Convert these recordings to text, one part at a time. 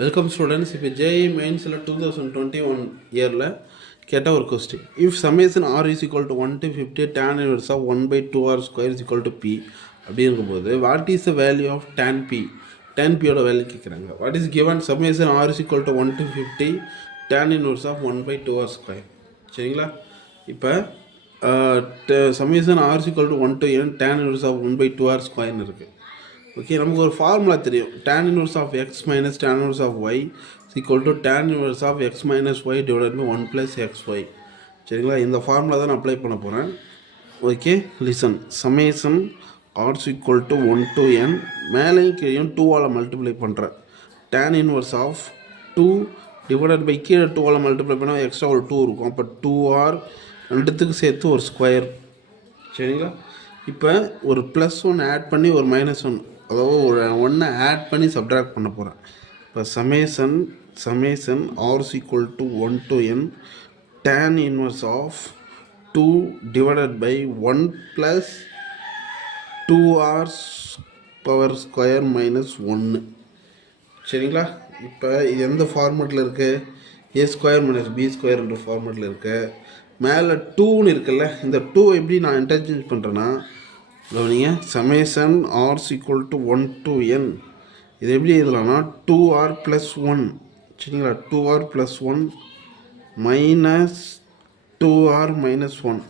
Welcome students. இப்போ JEE மெயின்ஸில் 2021 இயரில் கேட்டால் ஒரு question. If summation r is equal to 1 to 50 tan inverse of 1/2r square is equal to p அப்படி இருக்கும்போது what is the value of tan p? tan p யோட value கேட்குறாங்க. What is given summation r is equal to 1 to 50 tan inverse of 1/2r square. சரிங்களா? இப்போ summation r is equal to 1 to n tan inverse of 1/2r ஸ்கொயர்னு இருக்குது. Okay, நமக்கு ஒரு formula தெரியும். tan inverse of x minus tan inverse of y is equal to tan inverse of x minus y divide by 1 + xy. சரிங்களா? இந்த formula தான் நான் apply பண்ண போகிறேன். Okay, listen. Summation r is equal to 1 to n மேலேயும் கீழேயும் 2ஆல் multiply பண்ணுறேன். tan inverse of 2 divide by கீழே 2ஆல் மல்டிப்ளை பண்ணால் எக்ஸ்ட்ரா ஒரு 2 இருக்கும். அப்போ 2r ரெண்டுத்துக்கு சேர்த்து ஒரு ஸ்கொயர். சரிங்களா? இப்போ ஒரு +1 ஆட் பண்ணி ஒரு -1, அதாவது ஒரு 1 ஆட் பண்ணி சப்ட்ராக்ட் பண்ண போகிறேன். இப்போ summation r is equal to 1 to n tan inverse of 2 divided by 1 + 2r power square -1. சரிங்களா? இப்போ இது எந்த ஃபார்மெட்டில் இருக்குது? a² - b² ஃபார்மெட்டில் இருக்குது. மேலே 2ன்னு இருக்குல்ல, இந்த 2 எப்படி நான் இன்டர்சேஞ்ச் பண்ணுறேன்னா, கவனிங்க. Summation r is equal to 1 to n இது எப்படி எழுதலாம்னா 2r + 1. சரிங்களா? 2r + 1 minus 2r - 1.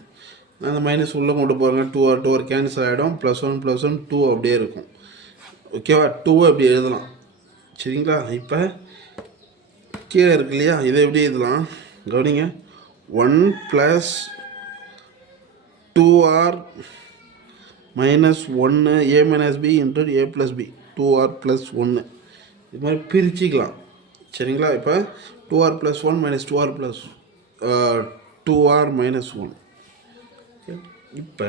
அந்த மைனஸ் உள்ளே கொண்டு போகிறாங்க. 2r கேன்சல் ஆகிடும். +1 + 1 2 அப்படியே இருக்கும். ஓகேவா? 2 அப்படி எழுதலாம். சரிங்களா? இப்போ கீழே இருக்கு இல்லையா, இதை எப்படி எழுதலாம்? கவனிங்க. 1 + 2r -1 a - b × a + b 2r + 1 இது மாதிரி பிரிச்சுக்கலாம். சரிங்களா? இப்போ 2r + 1 - 2r + 2r - 1. இப்போ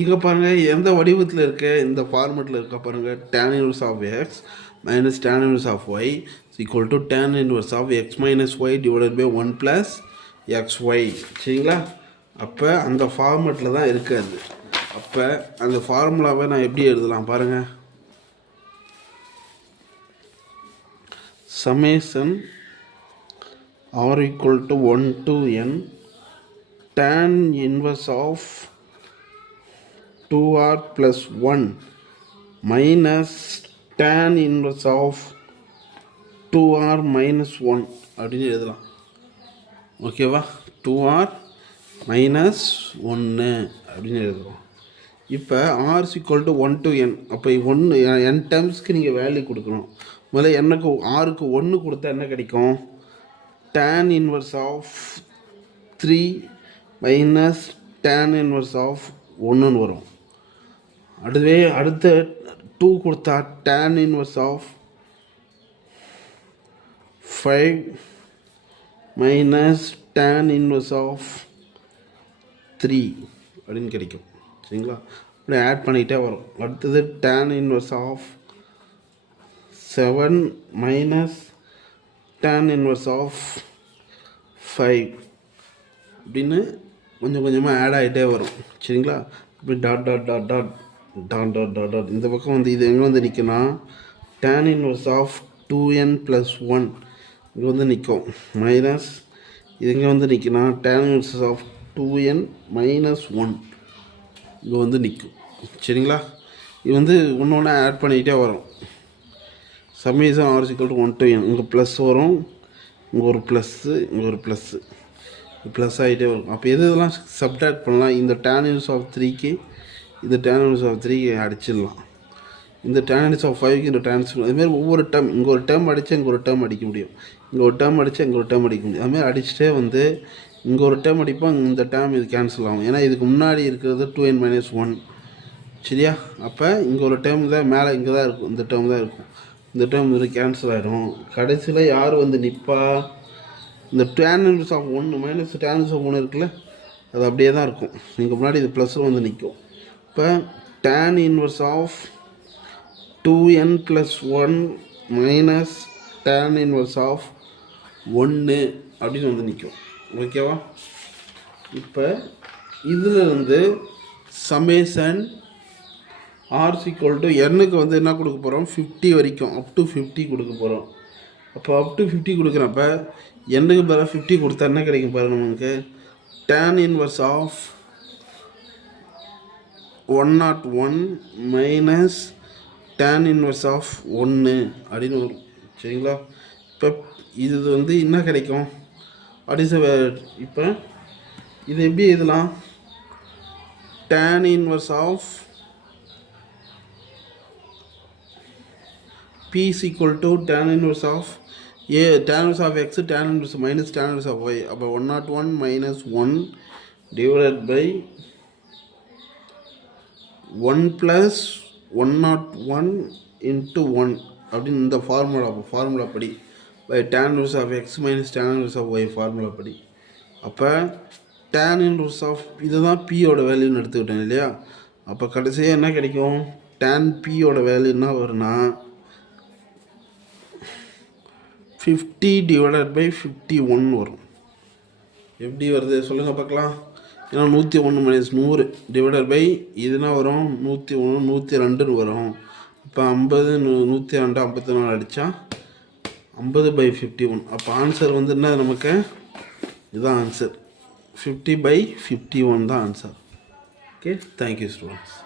இங்கே பாருங்கள், எந்த வடிவத்தில் இருக்க, இந்த ஃபார்மெட்டில் இருக்க பாருங்கள். tan inverse of x minus tan inverse of y is equal to tan inverse of x minus y divided by 1 + xy. சரிங்களா? அப்போ அந்த ஃபார்மெட்டில் தான் இருக்காது. அப்போ அந்த ஃபார்முலாவை நான் எப்படி எழுதலாம் பாருங்கள். Summation r equal to 1 to n tan inverse of 2r + 1 minus tan inverse of 2r - 1 அப்படின்னு எழுதலாம். ஓகேவா? 2r - 1 அப்படின்னு எழுதுகிறோம். இப்போ r is equal to 1 to n. அப்போ 1 n டைம்ஸ்க்கு நீங்கள் வேல்யூ கொடுக்கணும். முதல்ல என்னக்கு ஆருக்கு 1 கொடுத்தா என்ன கிடைக்கும்? tan inverse of 3 minus tan inverse of 1ன்னு வரும். அதுவே அடுத்த 2 கொடுத்தா tan inverse of 5 minus tan inverse of 3 அப்படின்னு கிடைக்கும். சரிங்களா? அப்படி ஆட் பண்ணிக்கிட்டே வரும். அடுத்தது tan inverse of 7 minus tan inverse of 5 அப்படின்னு கொஞ்சம் கொஞ்சமாக ஆட் ஆகிட்டே வரும். சரிங்களா? இப்படி dot dot dot dot dot dot dot dot இந்த பக்கம் வந்து இது எங்கே வந்து நிற்குன்னா tan inverse ஆஃப் 2n + 1 இங்கே வந்து நிற்கும். மைனஸ் இது எங்கே வந்து நிற்குன்னா tan inverse ஆஃப் 2n - 1 இங்கே வந்து நிற்கும். சரிங்களா? இது வந்து ஒன்று ஒன்றா ஆட் பண்ணிக்கிட்டே வரும். Summation r is equal to 1 to n. இங்கே ப்ளஸ் வரும், இங்கே ஒரு ப்ளஸ்ஸு, இங்கே ஒரு ப்ளஸ்ஸு, ப்ளஸ் ஆகிட்டே வரும். அப்போ இதெல்லாம் சப்ட்ராக்ட் பண்ணலாம். இந்த tan inverse ஆஃப் 3க்கு இந்த tan inverse ஆஃப் 3க்கு அடிச்சிடலாம். இந்த tan inverse ஆஃப் 5க்கு இந்த ட்ரான்ஸ்ஃபர். அதுமாதிரி ஒவ்வொரு டேர்ம், இங்கே ஒரு டேர்ம் அடித்தா இங்கே ஒரு டேர்ம் அடிக்க முடியும், இங்கே ஒரு டேர்ம் அடித்தா இங்கே ஒரு டேர்ம் அடிக்க முடியும். அதுமாதிரி அடிச்சுட்டே வந்து இங்கே ஒரு டேர்ம் அடிப்போம், இந்த டேர்ம் இது கேன்சல் ஆகும். ஏன்னா இதுக்கு முன்னாடி இருக்கிறது 2n - 1. சரியா? அப்போ இங்கே ஒரு டேர்ம் தான் மேலே இங்கே தான் இருக்கும், இந்த டேர்ம் தான் இருக்கும். இந்த டேர்ம் இது கேன்சல் ஆகிடும். கடைசியில் யார் வந்து நிற்பா? இந்த tan inverse of 1 minus tan inverse of 1 இருக்குல்ல, அது அப்படியே தான் இருக்கும். இங்கே முன்னாடி இது ப்ளஸில் வந்து நிற்கும். இப்போ tan inverse of 2n + 1 minus tan inverse of 1 அப்படின்னு வந்து நிற்கும். ஓகேவா? இப்போ இதில் இருந்து summation r is equal to என்னுக்கு வந்து என்ன கொடுக்க போகிறோம்? 50 வரைக்கும், அப் டு 50 கொடுக்க போகிறோம். அப்போ அப் டு 50 கொடுக்குறப்ப எண்ணுக்கு பதிலாக 50 கொடுத்தா என்ன கிடைக்கும் பாருங்க நமக்கு. tan inverse of 101 minus tan inverse of 1 அப்படின்னு வரும். சரிங்களா. இப்போ இது வந்து என்ன கிடைக்கும் இப்போ இது எப்படி எழுதலாம். tan inverse of P is equal to tan inverse of A, tan inverse of X, tan inverse minus tan inverse of Y. அப்போ 101 minus 1 divided by 1 plus 101 into 1 அப்படின்னு இந்த ஃபார்முலா படி by tan inverse of X minus tan inverse of Y formula படி. அப்போ tan inverse of இதுதான் P-யோட வேல்யூன்னு எடுத்துக்கிட்டேன் இல்லையா. அப்போ கடைசியாக என்ன கிடைக்கும். tan P-யோட வேல்யூ என்ன வரும்னா 50 divided by 51 வரும். எப்படி வருது சொல்லுங்கள் பார்க்கலாம். ஏன்னா 101 மைனஸ் 100 டிவைடட் பை இதுனா வரும் 101 102 வரும். இப்போ 50 102 54 அடித்தா 50/51. அப்போ ஆன்சர் வந்து என்ன நமக்கு இதுதான் ஆன்சர். 50/51 தான் ஆன்சர். Okay, thank you students.